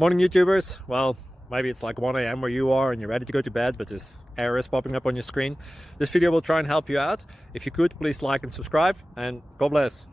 Morning YouTubers. Well, maybe it's like 1 a.m. where you are and you're ready to go to bed, but this error is popping up on your screen. This video will try and help you out. If you could, please like and subscribe, and God bless.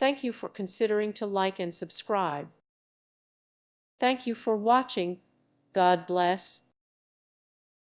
Thank you for considering to like and subscribe. Thank you for watching. God bless.